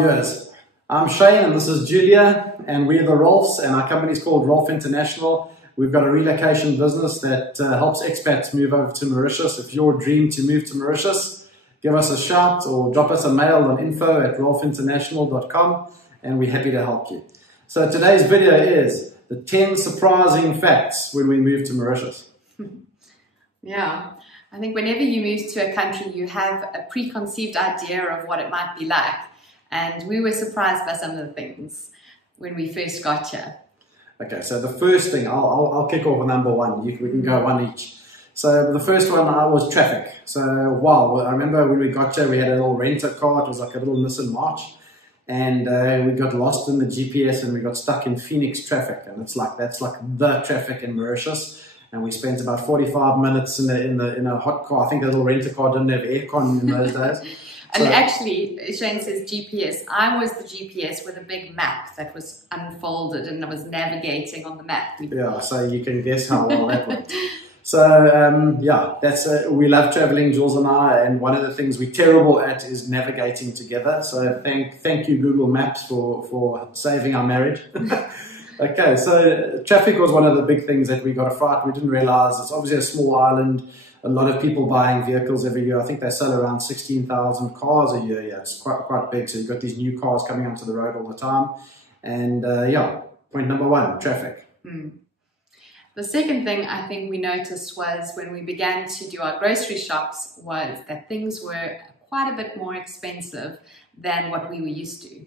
viewers. I'm Shane and this is Julia, and we're the Rolfs, and our company is called Rolf International. We've got a relocation business that helps expats move over to Mauritius. If your dream to move to Mauritius, give us a shout or drop us a mail on info@rolfinternational.com and we're happy to help you. So today's video is the 10 surprising facts when we move to Mauritius. Yeah, I think whenever you move to a country, you have a preconceived idea of what it might be like. And we were surprised by some of the things when we first got here. Okay, so the first thing, I'll kick off with number one. We can go one each. So the first one was traffic. So wow, I remember when we got here, we had a little rental car. It was like a little Nissan March. And we got lost in the GPS and we got stuck in Phoenix traffic. And that's like the traffic in Mauritius. And we spent about 45 minutes in a hot car. I think the little rental car didn't have aircon in those days. And actually, Shane says GPS. I was the GPS with a big map that was unfolded and I was navigating on the map. Yeah, so you can guess how well that went. So, yeah, we love traveling, Jules and I, and one of the things we're terrible at is navigating together. So thank you, Google Maps, for saving our marriage. Okay, so traffic was one of the big things that we got a fright. We didn't realize it's obviously a small island. A lot of people buying vehicles every year. I think they sell around 16,000 cars a year. Yeah, it's quite big. So you've got these new cars coming onto the road all the time. And yeah, point number one, traffic. The second thing I think we noticed was when we began to do our grocery shops was that things were quite a bit more expensive than what we were used to.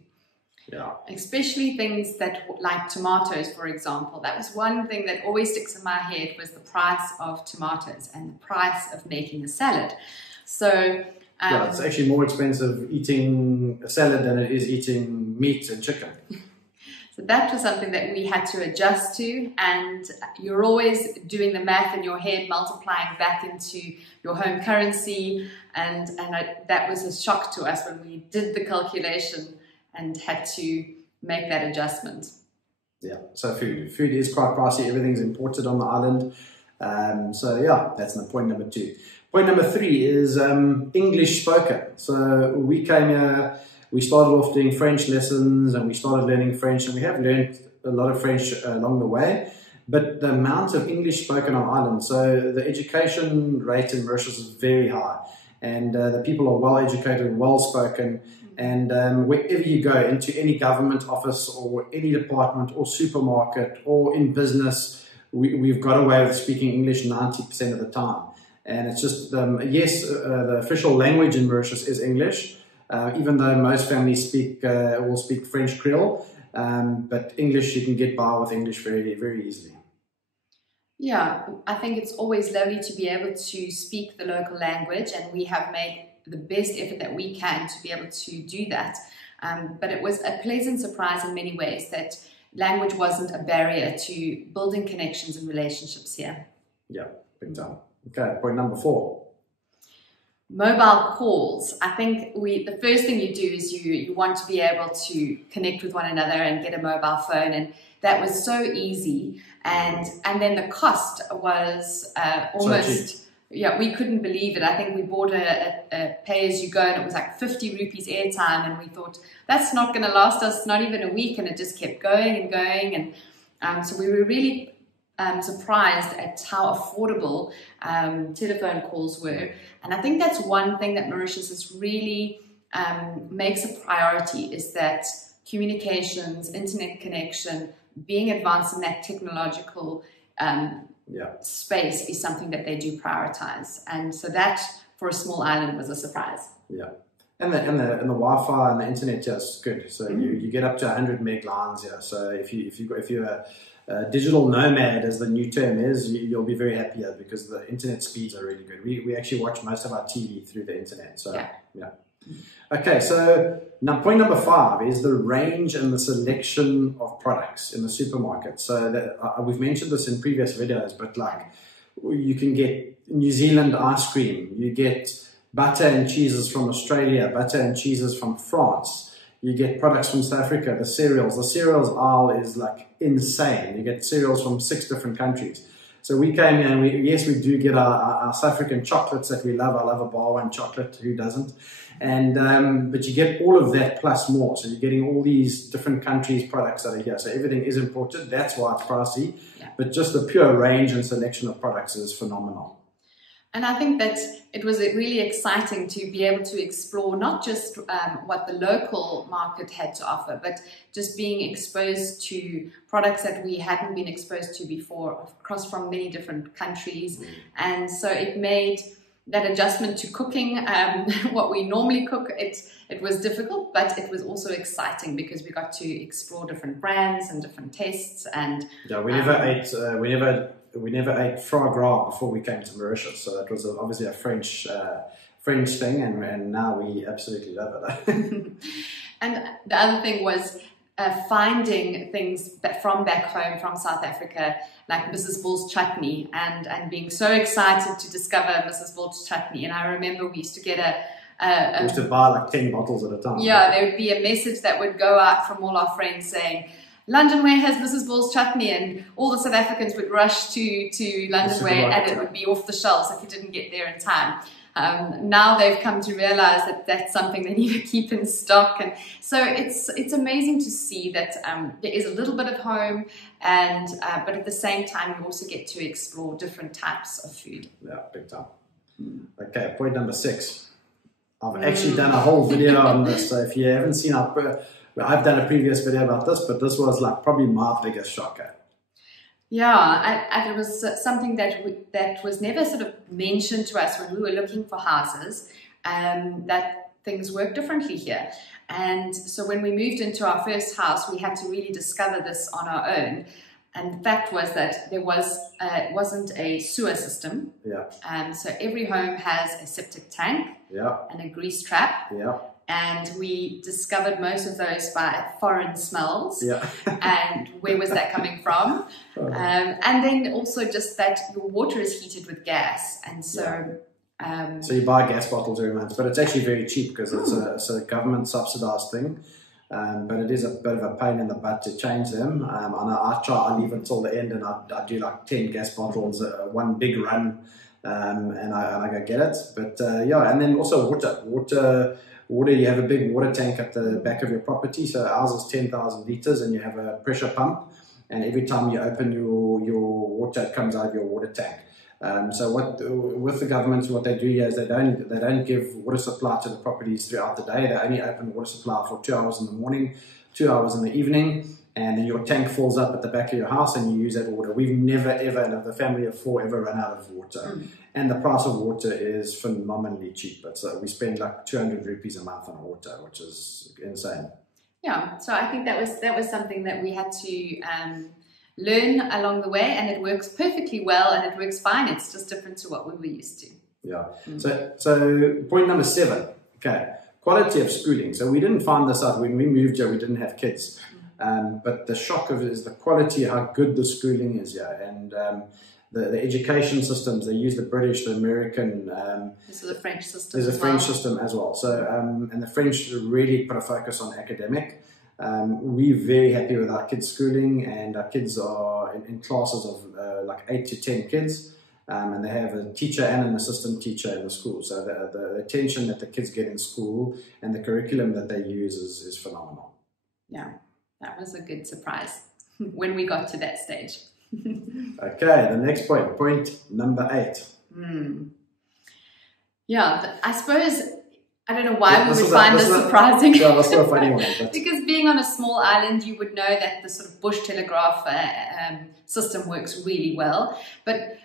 Yeah. Especially things that like tomatoes, for example. That was one thing that always sticks in my head was the price of tomatoes and the price of making a salad. So yeah, it's actually more expensive eating a salad than it is eating meat and chicken. So that was something that we had to adjust to, and you're always doing the math in your head, multiplying back into your home currency, and that was a shock to us when we did the calculation and had to make that adjustment. Yeah, so food is quite pricey. Everything's imported on the island. So yeah, that's point number two. Point number three is English spoken. So we came here, we started off doing French lessons and we started learning French, and we have learned a lot of French along the way. But the amount of English spoken on island, so the education rate in Mauritius is very high. And the people are well educated, well spoken. And wherever you go, into any government office or any department or supermarket or in business, we've got away with speaking English 90% of the time. And it's just, yes, the official language in Mauritius is English, even though most families will speak French Creole, but English, you can get by with English very, very easily. Yeah, I think it's always lovely to be able to speak the local language, and we have made the best effort that we can to be able to do that. But it was a pleasant surprise in many ways that language wasn't a barrier to building connections and relationships here. Yeah, big time. Okay, point number four. Mobile calls. I think the first thing you do is you want to be able to connect with one another and get a mobile phone, and that was so easy. And then the cost was almost... So yeah, we couldn't believe it. I think we bought a pay-as-you-go and it was like 50 rupees airtime, and we thought, that's not going to last us not even a week, and it just kept going and going. And so we were really surprised at how affordable telephone calls were. And I think that's one thing that Mauritius is really makes a priority, is that communications, internet connection, being advanced in that technological space is something that they do prioritize, and so that for a small island was a surprise. Yeah, and the Wi-Fi and the internet just good. So you get up to 100 meg lines here. So if you're a digital nomad, as the new term is, you'll be very happy here because the internet speeds are really good. We actually watch most of our TV through the internet. So yeah. Okay, so now point number five is the range and the selection of products in the supermarket. So that, we've mentioned this in previous videos, but like you can get New Zealand ice cream, you get butter and cheeses from Australia, butter and cheeses from France, you get products from South Africa, the cereals aisle is like insane. You get cereals from 6 different countries. So we came here, and we do get our South African chocolates that we love. I love a bar one chocolate, who doesn't? And but you get all of that plus more. So you're getting all these different countries' products that are here. So everything is imported. That's why it's pricey. Yeah. But just the pure range and selection of products is phenomenal. And I think that it was really exciting to be able to explore not just what the local market had to offer, but just being exposed to products that we hadn't been exposed to before, across from many different countries. And so it made that adjustment to cooking, what we normally cook, it was difficult, but it was also exciting because we got to explore different brands and different tastes. And yeah, we never ate foie gras before we came to Mauritius, so that was obviously a French thing, and now we absolutely love it. And the other thing was finding things from back home, from South Africa, like Mrs. Bull's chutney, and being so excited to discover Mrs. Bull's chutney. And I remember we used to get we used to buy like 10 bottles at a time. Yeah, there would be a message that would go out from all our friends saying, London Way has Mrs. Bull's chutney, and all the South Africans would rush to London Way, and it would be off the shelves if you didn't get there in time. Now they've come to realize that that's something they need to keep in stock, and so it's amazing to see that there is a little bit of home, and but at the same time you also get to explore different types of food. Yeah, big time. Okay, point number 6. I've actually done a whole video on this, so if you haven't seen I've done a previous video about this, but this was like probably my biggest shocker. Yeah, it was something that was never sort of mentioned to us when we were looking for houses, that things work differently here. And so when we moved into our first house, we had to really discover this on our own. And the fact was that there wasn't a sewer system. Yeah. So every home has a septic tank. Yeah. And a grease trap. Yeah. And we discovered most of those by foreign smells. Yeah. And where was that coming from? And then also just that your water is heated with gas. And so... so you buy gas bottles every month, but it's actually very cheap because it's a government subsidized thing. But it is a bit of a pain in the butt to change them. I leave until the end, and I do like 10 gas bottles, one big run, and I go get it. But yeah, and then also water. You have a big water tank at the back of your property. So ours is 10,000 liters, and you have a pressure pump. And every time you open your water, it comes out of your water tank. So with the government, what they do here is they don't give water supply to the properties throughout the day. They only open water supply for 2 hours in the morning, 2 hours in the evening, and then your tank fills up at the back of your house and you use that water. We've never ever, the family of 4, ever run out of water. And the price of water is phenomenally cheap. We spend like 200 rupees a month on water, which is insane. Yeah, so I think that was something that we had to learn along the way, and it works perfectly well and it works fine. It's just different to what we were used to. Yeah. So point number 7. Okay, quality of schooling. So we didn't find this out when we moved here. We didn't have kids, but the shock of it is the quality, how good the schooling is here, and the education systems. They use the British, the American. This is a French system. There's a French system as well. So and the French really put a focus on academic. We're very happy with our kids' schooling, and our kids are in classes of like 8 to 10 kids, and they have a teacher and an assistant teacher in the school. So the attention that the kids get in school and the curriculum that they use is phenomenal. Yeah, that was a good surprise when we got to that stage. Okay, the next point number 8. Yeah, I suppose... I don't know why we would find this surprising. Yeah, that's not a funny one. But. Because being on a small island, you would know that the sort of bush telegraph system works really well. But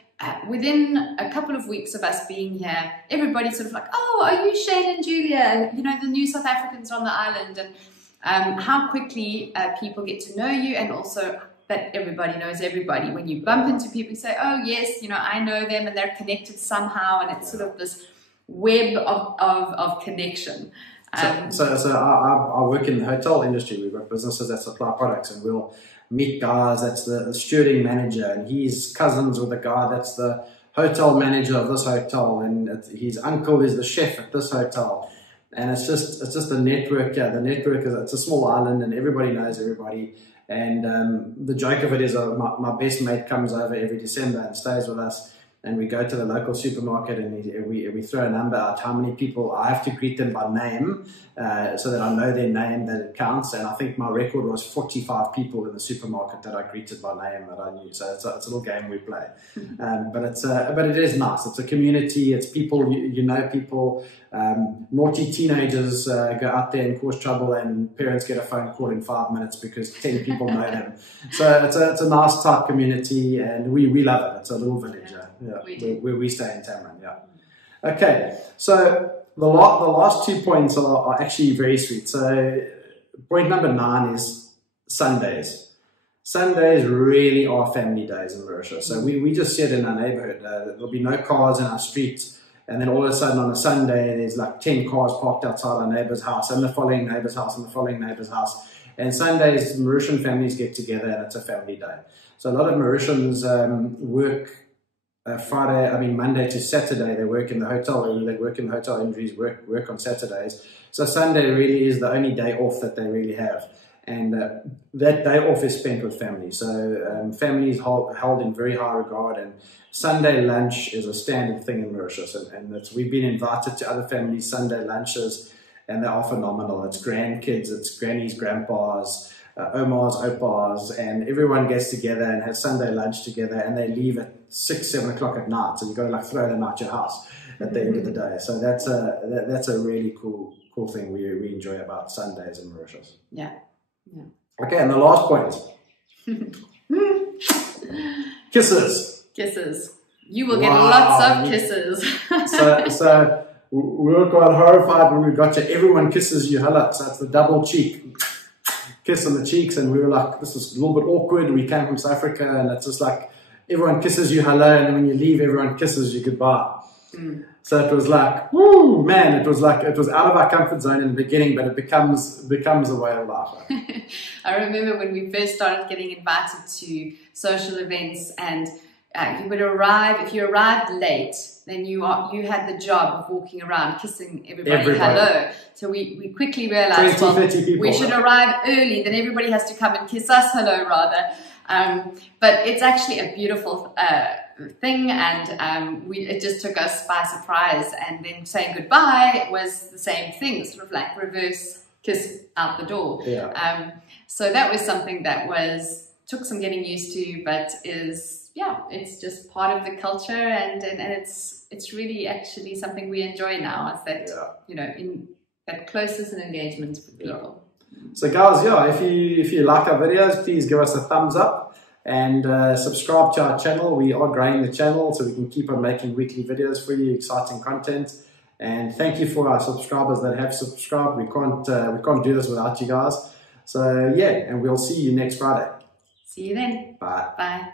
within a couple of weeks of us being here, everybody's sort of like, oh, are you Shane and Julia? You know, the new South Africans on the island. And how quickly people get to know you, and also that everybody knows everybody. When you bump into people, you say, oh, yes, you know, I know them, and they're connected somehow. And it's sort of this web of connection. So I work in the hotel industry. We've got businesses that supply products, and we'll meet guys that's the stewarding manager, and he's cousins with the guy that's the hotel manager of this hotel, and his uncle is the chef at this hotel. And it's just the network. Yeah, the network it's a small island, and everybody knows everybody. And the joke of it is my best mate comes over every December and stays with us. And we go to the local supermarket and we throw a number out how many people I have to greet them by name so that I know their name, that it counts. And I think my record was 45 people in the supermarket that I greeted by name that I knew. So it's a little game we play. But it is nice. It's a community. It's people, you know people. Naughty teenagers go out there and cause trouble, and parents get a phone call in 5 minutes because 10 people know them. So it's a nice type community, and we love it. It's a little village. Yeah, where we stay in Tamarin, yeah. Okay, so the last 2 points are actually very sweet. So point number 9 is Sundays. Sundays really are family days in Mauritius. So we just sit in our neighborhood. There'll be no cars in our streets. And then all of a sudden on a Sunday, there's like 10 cars parked outside our neighbor's house and the following neighbor's house and the following neighbor's house. And Sundays, Mauritian families get together and it's a family day. So a lot of Mauritians work Monday to Saturday. They work in the hotel, or they work in the hotel industries, work on Saturdays. So Sunday really is the only day off that they really have. And that day off is spent with family. So families held in very high regard, and Sunday lunch is a standard thing in Mauritius. And we've been invited to other families' Sunday lunches, and they are phenomenal. It's grandkids, it's grannies, grandpas, Omas, Opas, and everyone gets together and has Sunday lunch together, and they leave at 6, 7 o'clock at night. So you've got to like throw them out your house at the end of the day. So that's a really cool thing we enjoy about Sundays in Mauritius. Yeah. Yeah. Okay, and the last point. Kisses. Kisses. You will get lots of kisses. so we were quite horrified when we got to everyone kisses you hello. So it's the double cheek kiss on the cheeks, and we were like, this is a little bit awkward. We came from South Africa, and it's just like everyone kisses you hello, and then when you leave, everyone kisses you goodbye. So it was like, woo, man, it was out of our comfort zone in the beginning, but it becomes a way of life. I remember when we first started getting invited to social events, and you would arrive, if you arrived late, then you had the job of walking around kissing everybody hello. So we quickly realized, 30 people, we should arrive early, then everybody has to come and kiss us hello rather. But it's actually a beautiful thing, and it just took us by surprise. And then saying goodbye was the same thing, sort of like reverse kiss out the door. Yeah. So that was something that took some getting used to, but it's just part of the culture, and it's really actually something we enjoy now. Is that in that closeness and engagement with people. So guys, if you like our videos, please give us a thumbs up and subscribe to our channel. We are growing the channel so we can keep on making weekly videos for you, exciting content. And thank you for our subscribers that have subscribed. We can't do this without you guys. So yeah, and we'll see you next Friday. See you then. Bye. Bye.